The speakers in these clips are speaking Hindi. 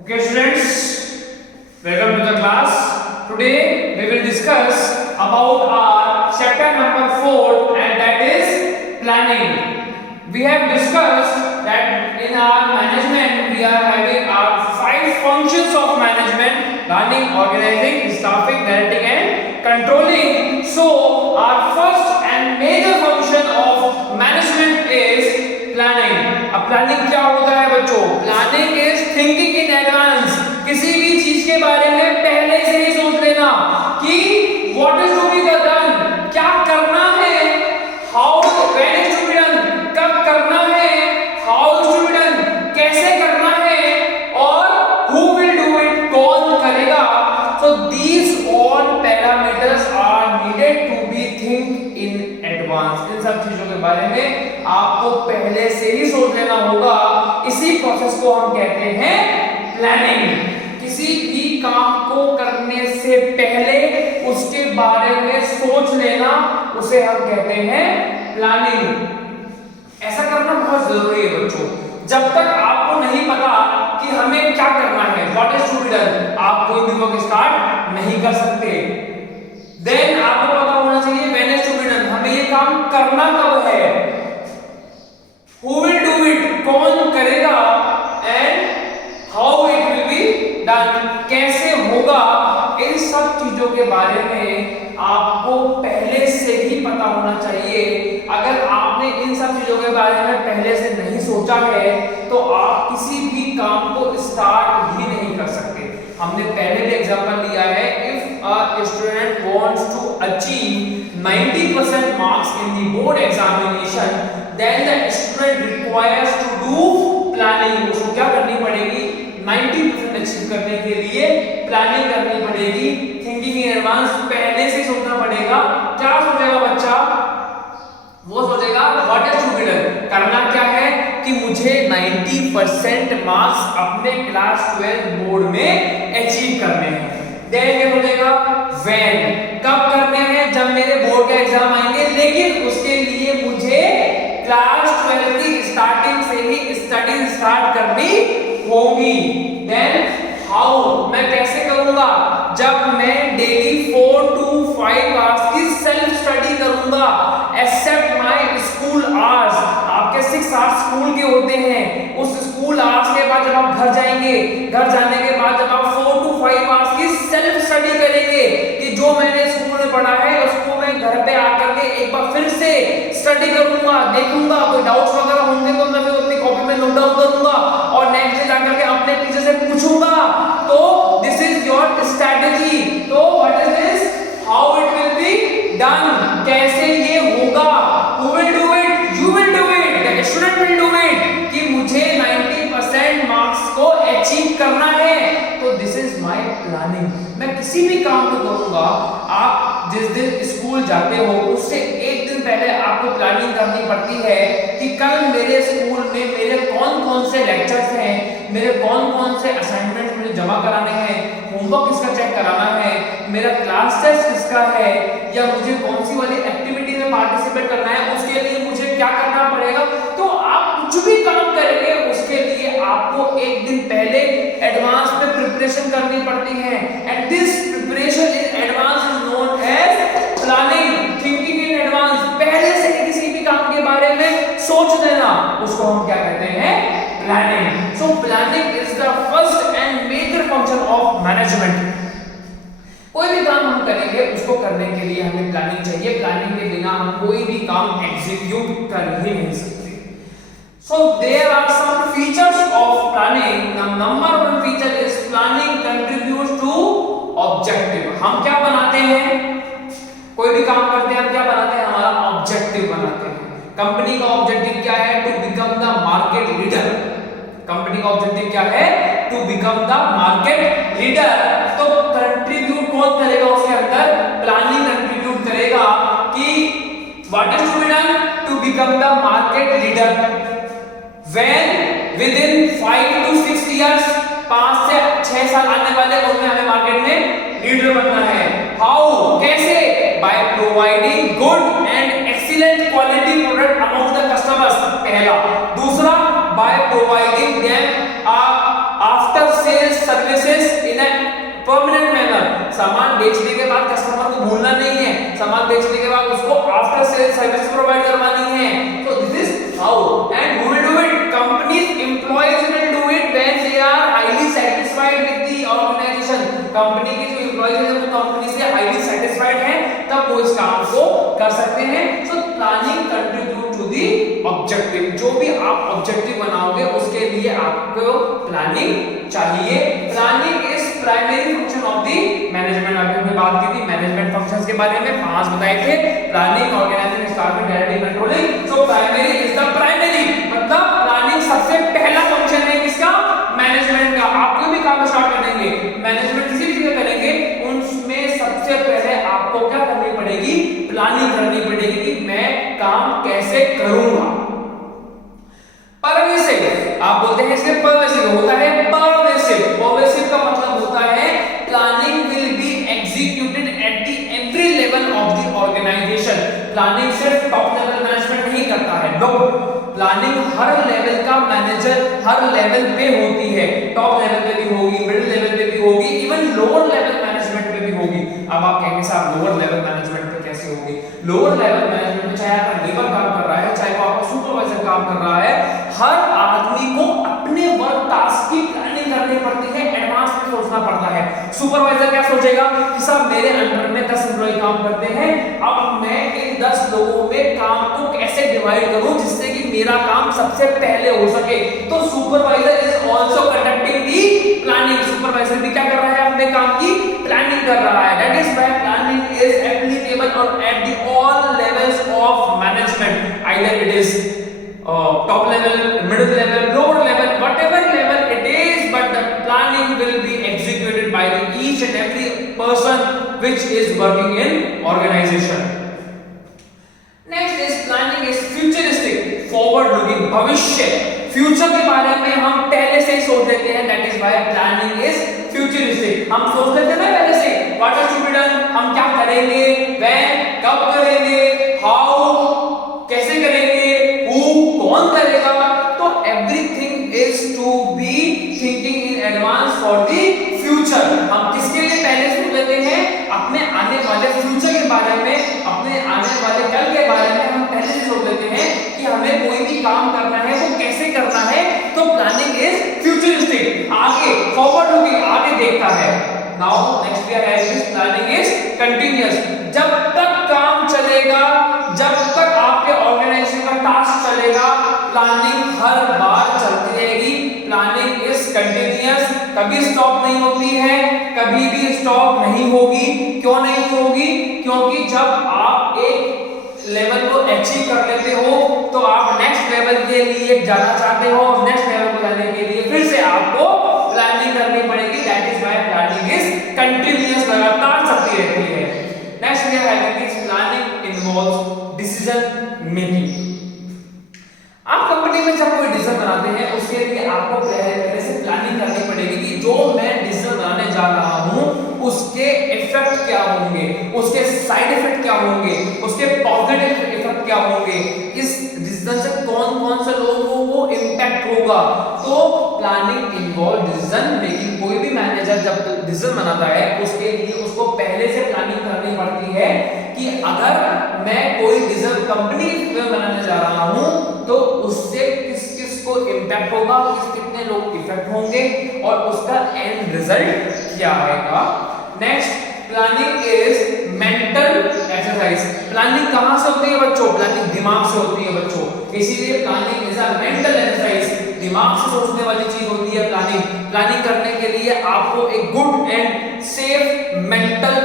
Okay students, welcome to the class. Today we will discuss about our chapter number 4 and that is planning. We have discussed that in our management we are having our 5 functions of management: planning, organizing, staffing, directing and controlling. So our first and major function of management is planning. अब प्लानिंग क्या होता है बच्चों? Planning is thinking in advance. किसी भी चीज के बारे में पहले से ही सोच लेना कि what is to be done, क्या करना है, how when is to be done, कब करना है, how is to be done, कैसे करना है और हु विल डू इट, कौन करेगा। So these all parameters are needed to be think in advance. इन सब चीजों के बारे में आपको पहले से ही सोच लेना होगा। इसी प्रोसेस को हम कहते हैं प्लानिंग। किसी भी काम को करने से पहले उसके बारे में सोच लेना, उसे हम कहते हैं प्लानिंग। ऐसा करना बहुत जरूरी है बच्चों। जब तक आपको नहीं पता कि हमें क्या करना है, what is to be done, आप कोई भी वर्क स्टार्ट नहीं कर सकते। देन आपको पता होना चाहिए when is to be done, हमें ये काम करना कब है, who will do it, कौन करेगा and how it will be done, कैसे होगा। इन सब चीजों के बारे में आपको पहले से ही पता होना चाहिए। अगर आपने इन सब चीजों के बारे में पहले से नहीं सोचा है तो आप किसी भी काम को स्टार्ट ही नहीं कर सकते। हमने पहले भी एग्जांपल लिया है, if a student wants to achieve 90% marks in the board examination, then the student requires to do planning। उसको क्या करनी पड़ेगी? 90% अचीव करने के लिए प्लानिंग करनी पड़ेगी, थिंकिंग इन एडवांस। पहले से सोचना पड़ेगा। क्या सोचेगा बच्चा? वो सोचेगा what is to be done, करना क्या है कि मुझे 90% मार्क्स अपने क्लास 12 बोर्ड में अचीव करने हैं। देन क्या सोचेगा? व्हेन, कब करने हैं, जब मेरे बोर्ड का एग्जाम आएंगे, लेकिन उसके लिए मुझे क्लास 12 की स्टार्टिंग से ही स्टडी स्टार्ट करनी होगी। देन हाउ, मैं कैसे करूंगा? जब मैं डेली 4 to 5 आवर्स की सेल्फ स्टडी करूंगा, एक्सेप्ट माय स्कूल आवर्स। आपके 6 आवर्स स्कूल के होते हैं। उस स्कूल आवर्स के बाद जब आप घर जाएंगे, घर जाने के बाद जब आप 4 to 5 आवर्स की सेल्फ स्टडी करेंगे कि जो मैंने स्कूल में पढ़ा है उसको मैं घर पे आकर के एक बार फिर से स्टडी करूंगा, देखूंगा, कोई डाउट्स वगैरह होंगे तो मैं अपनी कॉपी में नोट डाउन करूंगा और नेक्स्ट डे जाकर के अपने टीचर से पूछूंगा। तो दिस इज योर स्ट्रेटजी। तो what is this, how it will be done, कैसे ये होगा, who will do it, you will do it, the student will do it, कि मुझे 90% मार्क्स को अचीव करना है। तो दिस इज माय प्लानिंग। मैं किसी भी काम को करूंगा, आप जिस दिन स्कूल जाते हो उससे एक दिन पहले आपको प्लानिंग करनी पड़ती है कि कल मेरे स्कूल में मेरे कौन कौन से लेक्चर्स हैं, मेरे कौन कौन से असाइनमेंट्स मुझे जमा कराने हैं, होमवर्क किसका चेक कराना है, मेरा क्लास टेस्ट किसका है, या मुझे कौन सी वाली एक्टिविटी में पार्टिसिपेट करना है, उसके लिए मुझे क्या करना पड़ेगा। तो आप कुछ भी काम करेंगे उसके लिए आपको एक दिन पहले एडवांस में प्रिपरेशन करनी पड़ती है। And this preparation in advance is known as planning, thinking in advance. पहले से ही किसी भी काम के बारे में सोच लेना, उसको हम क्या कहते हैं? Planning. So planning is the first and major function of management. कोई भी काम हम करेंगे उसको करने के लिए हमें प्लानिंग चाहिए। प्लानिंग के बिना हम कोई भी काम एग्जीक्यूट कर ही नहीं सकते। So there are some features of planning. The number one feature is planning contributes to objective. हम क्या बनाते हैं? कोई भी काम करते हैं हम क्या बनाते हैं? हमारा ऑब्जेक्टिव बनाते हैं। कंपनी का ऑब्जेक्टिव क्या है? To become the market leader. Company का ऑब्जेक्टिव क्या है? To become the market leader. तो कंट्रीब्यूट कौन करेगा उसके अंदर? प्लानिंग कंट्रीब्यूट करेगा कि what is to be done to become the market leader. When within 5 to 6 years, 5 से 6 साल आने वाले उनमें हमें मार्केट में लीडर बनना है। How, कैसे? By providing good and excellent quality product among the customers, पहला। दूसरा, by providing them after sales सामान बेचने के बाद कस्टमर को भूलना नहीं है, सामान बेचने के बाद उसको आफ्टर सेल सर्विस प्रोवाइड करवानी है। तो this is how and who will do it, companies employees will do it when they are highly satisfied with the organisation. Company के जो एम्प्लॉइज हैं वो कंपनी से हाईली सेटिस्फाइड हैं तब वो इस काम को कर सकते हैं। So planning contribute to the objective, जो भी आप ऑब्जेक्टिव बनाओगे उसके लिए आपको प्लानिंग चाहिए। Planning is primary function of the management. अभी हमने बात की थी मैनेजमेंट फंक्शंस के बारे में, 5 बताए थे, planning, organising, staffing, directing, controlling. So primary is the primary, मतलब प्लानिंग सबसे पहला फंक्शन है किसका, मैनेजमेंट का। आप कोई भी काम स्टार्ट करेंगे, मैनेजमेंट किसी भी चीज करेंगे, उसमें सबसे पहले आपको क्या करनी पड़ेगी, प्लानिंग करनी पड़ेगी कि मैं काम कैसे करूंगा। परवेसिव, आप बोलते हैं इसके परवेसिव होता है, परवेसिव, परवेसिव का मतलब होता है planning will be executed at the every level of the organisation. Planning सिर्फ टॉप लेवल मैनेजमेंट नहीं करता है, नो, प्लानिंग हर लेवल का मैनेजर हर लेवल पे होती है, टॉप लेवल पे भी होगी, मिडिल लेवल पे भी होगी, इवन लोअर लेवल मैनेजमेंट पे भी होगी। अब आप कहेंगे साहब लोअर लेवल मैनेजमेंट पे कैसे होगी? लोअर लेवल मैनेजमेंट में चाहे आपका लेबर काम कर रहा है, चाहे वो आपका सुपरवाइजर काम कर रहा है, हर आदमी को अपने वर्क टास्क की प्लानिंग करनी पड़ती है, एडवांस में सोचना पड़ता है। सुपरवाइजर क्या सोचेगा कि साहब मेरे अंडर में 10 एम्प्लॉय काम करते हैं, अब मैं इन 10 लोगों में काम को कैसे डिवाइड करूं जिससे कि मेरा काम सबसे पहले हो सके। तो supervisor is also conducting the planning, supervisor भी क्या कर रहा है, अपने काम की प्लानिंग कर रहा है। That is why planning is applicable और at the all levels of management, either it is top level, middle level, lower level, whatever level it is, but the planning will be executed by the each and every person which is working in organization. Next is planning is futuristic, forward looking, भविष्य, फ्यूचर के बारे में हम पहले से ही सोच लेते हैं, that is why planning is futuristic। हम सोच लेते हैं ना पहले से, what is to be done, हम क्या करेंगे, when, कब करेंगे, how, कैसे करेंगे, कौन करेगा। तो everything is to be thinking in advance for the future. हम किसके लिए पहले सोच लेते हैं, अपने आने वाले फ्यूचर के बारे में, अपने आने वाले कल के बारे में हम पहले से सोच लेते हैं कि हमें कोई भी काम करना है वो कैसे करना है। तो प्लानिंग इज फ्यूचरिस्टिक, आगे फॉरवर्ड लुकिंग, आगे देखता है। Now next we are having this planning is continuous, जब तक काम चलेगा, जब तक आपके ऑर्गेनाइजेशन का टास्क चलेगा, प्लानिंग हर बार चलती रहेगी। प्लानिंग इज कंटीन्यूअस, कभी स्टॉप नहीं होती है, कभी भी स्टॉप नहीं होगी। क्यों नहीं होगी? क्योंकि जब आप एक लेवल को अचीव कर लेते हो तो आप नेक्स्ट लेवल के लिए जाना चाहते हो, नेक्स्ट लेवल को जाने के लिए फिर से आपको प्लानिंग करनी पड़ेगी। That is why planning is continuous, लगातार चलती रहती है। Next we are having this planning involves decision making. आप कंपनी में जब कोई डिसीजन बनाते हैं उसके लिए आपको पहले से प्लानिंग करनी पड़ेगी कि जो मैं डिसीजन बनाने जा रहा हूं उसके इफेक्ट क्या होंगे, उसके साइड इफेक्ट क्या होंगे, उसके पॉजिटिव इफेक्ट क्या होंगे, इस डिसीजन से कौन कौन से लोगों को वो इम्पैक्ट होगा। तो प्लानिंग इन्वॉल्व डिसीजन मेकिंग। कोई भी मैनेजर जब डिसीजन बनाता है उसके लिए उसको पहले से प्लानिंग करनी पड़ती है कि अगर मैं कोई डिसीजन कंपनी में बनाने जा रहा हूं तो उससे किस किस को इम्पैक्ट होगा, कितने लोग इफेक्ट होंगे और उसका एंड रिजल्ट क्या आएगा। Next, planning is mental exercise. Planning कहां से होती है बच्चों? प्लानिंग दिमाग से होती है बच्चों, इसीलिए planning is a mental exercise. दिमाग से सोचने वाली चीज होती है प्लानिंग। प्लानिंग करने के लिए आपको एक good and safe mental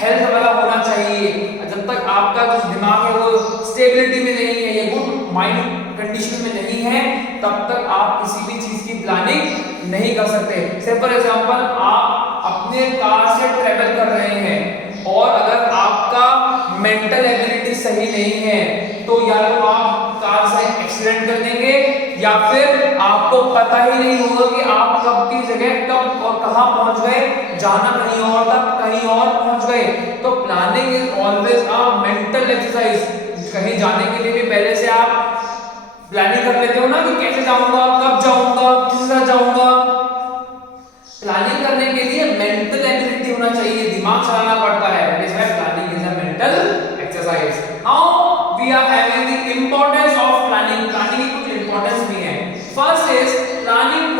health वाला होना चाहिए। जब तक आपका जो दिमाग है वो स्टेबिलिटी में नहीं है, ये गुड माइंड कंडीशन में नहीं है, तब तक आप किसी भी चीज की प्लानिंग नहीं कर सकते। से फॉर एग्जांपल आप अपने कार से ट्रेवल कर रहे हैं और अगर आपका मेंटल एबिलिटी सही नहीं है तो या तो आप कार से एक्सीडेंट कर देंगे या फिर आपको पता ही नहीं होगा कि आप कब की जगह कब और कहां पहुंच गए, जाना कहीं और था कहीं और पहुंच गए। तो planning is always a mental exercise. कहीं जाने के लिए भी पहले से आप प्लानिंग कर लेते हो ना कि कैसे जाऊंगा, कब जाऊंगा, किस तरह जाऊंगा। प्लानिंग करने के लिए मेंटल एबिलिटी होना चाहिए,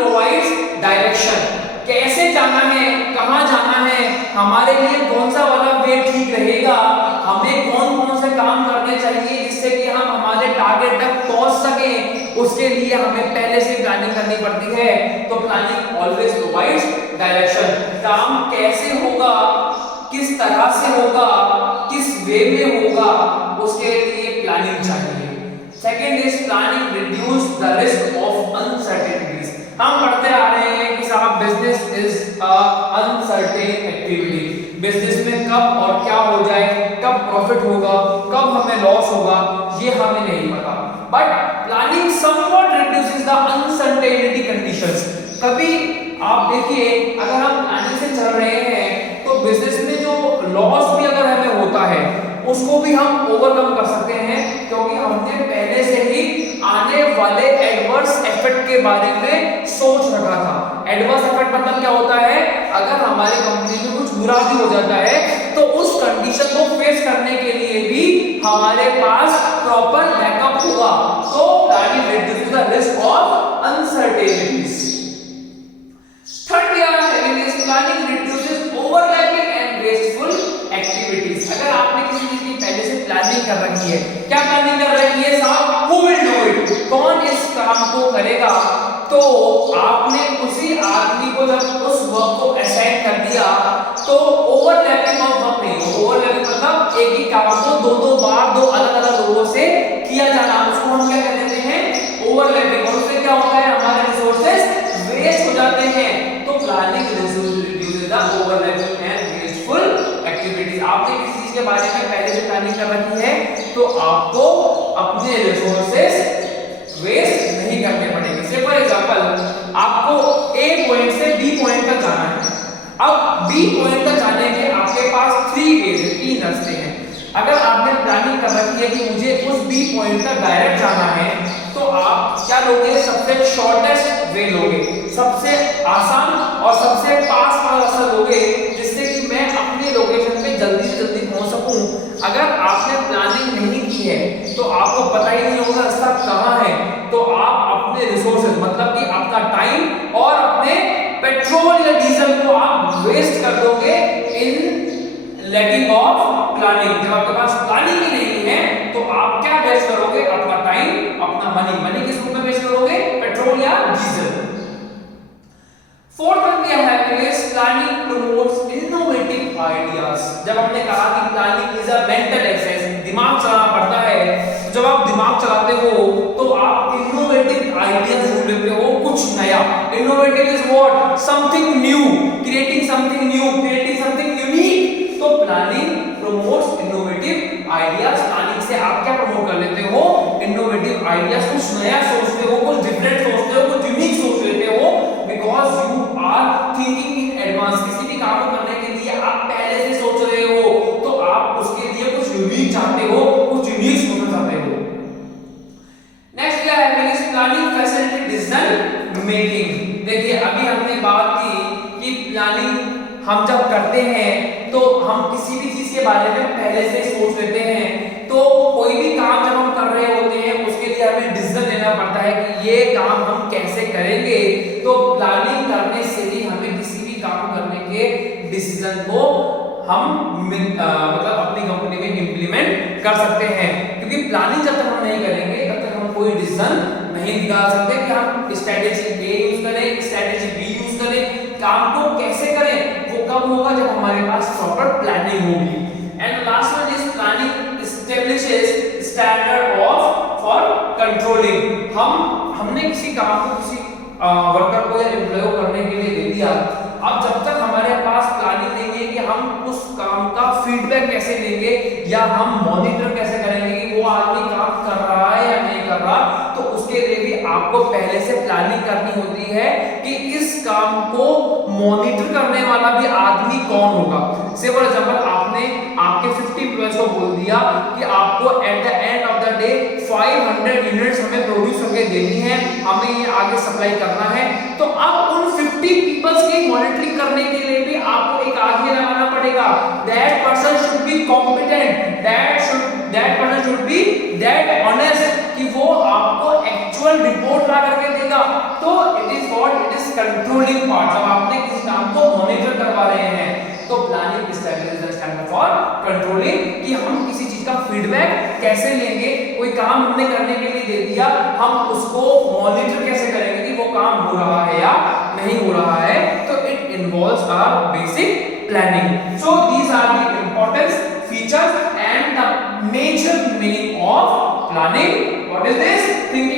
प्रोवाइड्स डायरेक्शन, कैसे जाना है, कहां जाना है, हमारे लिए कौन सा वाला वे ठीक रहेगा, हमें कौन कौन से काम करने चाहिए जिससे कि हम हमारे टारगेट तक पहुंच सके, उसके लिए हमें पहले से प्लानिंग करनी पड़ती है। तो प्लानिंग ऑलवेज प्रोवाइड्स डायरेक्शन, काम कैसे होगा, किस तरह से होगा, किस वे में होगा, उसके लिए प्लानिंग चाहिए। Second is planning reduce the risk of uncertainties. हम पढ़ते आ रहे हैं कि साहब business is a uncertain activity, business में कब और क्या हो जाए, कब प्रॉफिट होगा, कब हमें लॉस होगा, ये हमें नहीं पता। But planning somewhat reduces the uncertainty conditions. कभी आप देखिए, अगर हम प्लानिंग से चल रहे हैं तो बिजनेस में जो लॉस भी अगर हमें होता है उसको भी हम ओवरकम कर सकते हैं, क्योंकि हमने पहले से ही आने वाले एडवर्स इफेक्ट के बारे में सोच रखा था। एडवर्स इफेक्ट मतलब क्या होता है, अगर हमारे कंपनी में कुछ बुरा भी हो जाता है तो उस कंडीशन को फेस करने के लिए भी हमारे पास प्रॉपर बैकअप होगा। तो planning reduces the risk of uncertainties. Third क्या है, planning reduces overlapping and wasteful activities. अगर आपने किसी चीज की पहले से प्लानिंग कर रखी है, क्या प्लानिंग कर रखी है साहब, हु विल डू इट, कौन इस काम को करेगा, तो आपने उसी आदमी को जब उस वर्क को असाइन कर दिया तो ओवरलैपिंग ऑफ वर्क नहीं हो। ओवरलैपिंग मतलब एक ही काम को दो बार दो अलग-अलग लोगों से किया जाना, उसको हम क्या कहते हैं, ओवरलैपिंग। और उससे क्या होता है, हमारे रिसोर्सेज वेस्ट हो जाते हैं। तो planning reduces the overlapping and wasteful activities. आपने किसी चीज के बारे में पहले से प्लानिंग कर रखी है तो आपको अपने रिसोर्सेज वेस्ट नहीं करने पड़ेंगे। से फॉर एग्जांपल, आपको ए पॉइंट से बी पॉइंट तक जाना है। अब बी पॉइंट तक जाने के आपके पास 3 वेज है, 3 रास्ते हैं। अगर आपने प्लानिंग कर रखी है कि मुझे उस बी पॉइंट तक डायरेक्ट जाना है तो आप क्या लोगे, सबसे शॉर्टेस्ट वे लोगे, सबसे आसान और सबसे पास वाला रास्ता लोगे, जिससे कि मैं अपने लोकेशन पे जल्दी से जल्दी पहुंच सकूं। अगर आपने प्लानिंग नहीं की है तो आपको पता ही नहीं होगा रास्ता कहां है, तो आप अपने रिसोर्सेज मतलब कि अपना टाइम और अपने पेट्रोल या डीजल को आप वेस्ट कर दोगे इन लैकिंग ऑफ प्लानिंग। जब आपके पास प्लानिंग ही नहीं है तो आप क्या वेस्ट करोगे, अपना टाइम, अपना मनी। मनी किस रूप में वेस्ट करोगे, पेट्रोल या डीजल। फोर्थ वन क्या है, प्लानिंग प्रमोट्स इनोवेटिव आइडियाज। जब हमने कहा कि planning is a mental exercise, दिमाग चलाना पड़ता है, जब आप दिमाग चलाते हो तो आप इनोवेटिव आइडियाज ढूंढ लेते हो, कुछ नया। Innovative is what, something new, creating something new, creating something unique. तो planning promotes innovative ideas. Planning से आप क्या प्रमोट कर लेते हो, इनोवेटिव आइडियाज, कुछ नया सोचते हो, कुछ डिफरेंट सोचते हो, कुछ यूनिक सोच लेते हो, because you are thinking in advance. किसी भी काम को करने के लिए आप पहले से सोच रहे हो, तो आप उसके लिए कुछ यूनिक चाहते हो, कुछ यूनिक सोचना चाहते हो। नेक्स्ट क्या है, प्लानिंग फैसिलिटेट डिसीजन मेकिंग। देखिए अभी हमने बात की कि प्लानिंग हम जब करते हैं तो हम किसी भी चीज के बारे में पहले से सोच लेते हैं। तो कोई भी काम जब हम कर रहे होते हैं उसके लिए हमें डिसीजन लेना पड़ता है कि ये काम हम कैसे करेंगे। तो प्लानिंग करने से ही हमें किसी भी काम करने के डिसीजन को हम मतलब अपनी कंपनी में इंप्लीमेंट कर सकते हैं, क्योंकि प्लानिंग जब तक हम नहीं करेंगे तब तक हम कोई डिसीजन नहीं निकाल सकते कि हम स्ट्रेटेजी ए यूज करें, स्ट्रेटेजी बी यूज करें, काम को कैसे करें। वो कब होगा, जब हमारे पास प्रॉपर प्लानिंग होगी। And last one is planning establishes standard of for controlling. हमने किसी काम को किसी वर्कर को या एम्प्लॉय को करने के लिए दे दिया, अब जब तक हमारे पास प्लानिंग नहीं है कि हम उस काम का फीडबैक कैसे लेंगे या हम मॉनिटर कैसे करेंगे कि वो आदमी काम कर रहा है या नहीं कर रहा, तो उसके लिए भी आपको पहले से प्लानिंग करनी होती है कि इस काम को मॉनिटर करने वाला भी आदमी कौन होगा। से फॉर एग्जांपल आपने आपके 50 एम्प्लॉयज को बोल दिया कि आपको at the end of the day 500 units हमें प्रोड्यूस करके देनी है, हमें ये आगे सप्लाई करना है। तो अब उन 50 पीपल्स की मॉनिटरिंग करने के लिए भी आपको एक आदमी लगाना पड़ेगा। That person should be competent, that person should be that honest कि वो आपको एक्चुअल रिपोर्ट ला करके देगा दिया, तो it is what, it is controlling part. जब आपने किसी काम को मॉनिटर करवा रहे हैं तो planning stability stand for controlling, कि हम किसी चीज का फीडबैक कैसे लेंगे, कोई काम हमने करने के लिए दे दिया, हम उसको मॉनिटर कैसे करेंगे कि वो काम हो रहा है या नहीं हो रहा है, तो it involves our basic planning. So these are the importance features and the major meaning of planning. What is this? Thinking